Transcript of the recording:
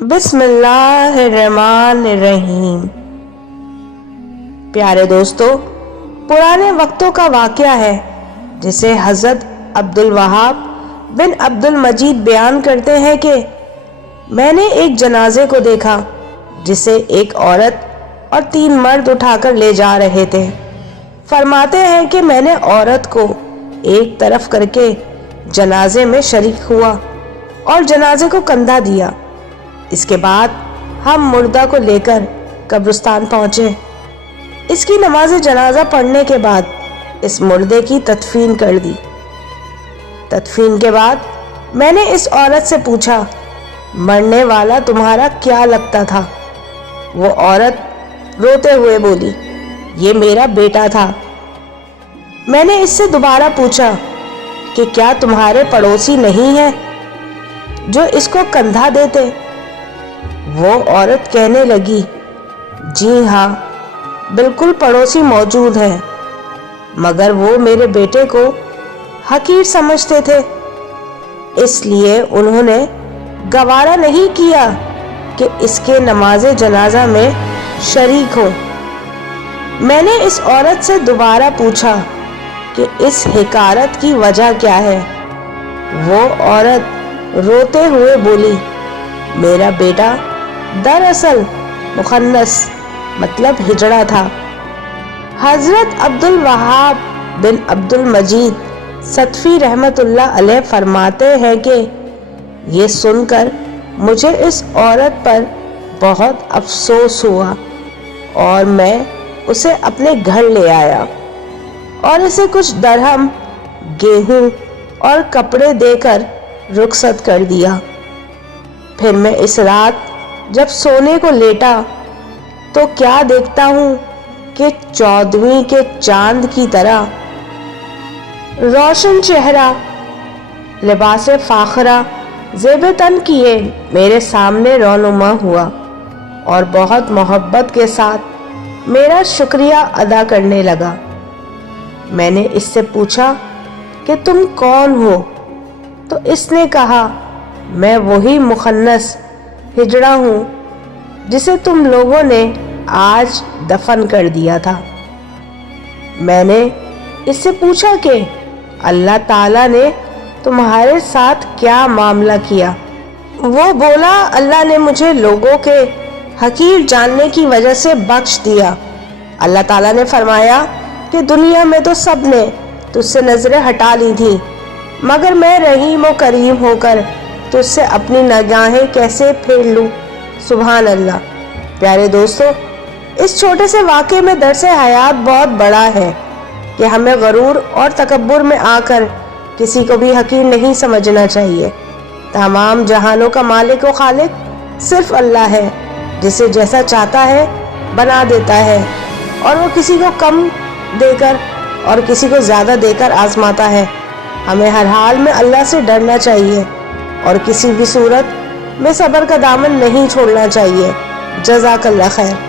बिस्मिल्लाहिर्रहमानिर्रहीम। प्यारे दोस्तों, पुराने वक्तों का वाक़या है जिसे हज़रत अब्दुल वहाब बिन अब्दुल मजीद बयान करते हैं कि मैंने एक जनाजे को देखा जिसे एक औरत और 3 मर्द उठाकर ले जा रहे थे। फरमाते हैं कि मैंने औरत को एक तरफ करके जनाजे में शरीक हुआ और जनाजे को कंधा दिया। इसके बाद हम मुर्दा को लेकर कब्रिस्तान पहुंचे। इसकी नमाज जनाजा पढ़ने के बाद इस मुर्दे की तदफीन कर दी। तदफीन के बाद मैंने इस औरत से पूछा, मरने वाला तुम्हारा क्या लगता था? वो औरत रोते हुए बोली, ये मेरा बेटा था। मैंने इससे दोबारा पूछा कि क्या तुम्हारे पड़ोसी नहीं हैं जो इसको कंधा देते? वो औरत कहने लगी, जी हाँ, बिल्कुल पड़ोसी मौजूद हैं, मगर वो मेरे बेटे को हकीर समझते थे, इसलिए उन्होंने गवारा नहीं किया कि इसके नमाज जनाजा में शरीक हो। मैंने इस औरत से दोबारा पूछा कि इस हिकारत की वजह क्या है? वो औरत रोते हुए बोली, मेरा बेटा दरअसल मुखन्नस मतलब हिजड़ा था। हजरत अब्दुल वहाब बिन अब्दुल मजीद सतफी रहमतुल्लाह अलैह फरमाते हैं कि ये सुनकर मुझे इस औरत पर बहुत अफसोस हुआ और मैं उसे अपने घर ले आया और इसे कुछ दरहम, गेहूं और कपड़े देकर रुखसत कर दिया। फिर मैं इस रात जब सोने को लेटा तो क्या देखता हूं कि 14वीं के चांद की तरह रोशन चेहरा, लिबास फाखरा ज़ेब तन किए मेरे सामने रौनुमा हुआ और बहुत मोहब्बत के साथ मेरा शुक्रिया अदा करने लगा। मैंने इससे पूछा कि तुम कौन हो? तो इसने कहा, मैं वही मुखन्नस हिजड़ा हूँ जिसे तुम लोगों ने आज दफन कर दिया था। मैंने इससे पूछा कि अल्लाह ताला ने तुम्हारे साथ क्या मामला किया? वो बोला, अल्लाह ने मुझे लोगों के हकीर जानने की वजह से बख्श दिया। अल्लाह ताला ने फरमाया कि दुनिया में तो सब ने तुझसे नजरें हटा ली थी, मगर मैं रहीम और करीम होकर तुझसे अपनी निगाहें कैसे फेर लूं? सुभान अल्लाह। प्यारे दोस्तों, इस छोटे से वाक़े में दर्से हयात बहुत बड़ा है कि हमें गरूर और तकब्बुर में आकर किसी को भी हकीर नहीं समझना चाहिए। तमाम जहानों का मालिक व खालिक सिर्फ अल्लाह है, जिसे जैसा चाहता है बना देता है और वो किसी को कम देकर और किसी को ज़्यादा देकर आजमाता है। हमें हर हाल में अल्लाह से डरना चाहिए और किसी भी सूरत में सब्र का दामन नहीं छोड़ना चाहिए। जज़ाकल्लाह खैर।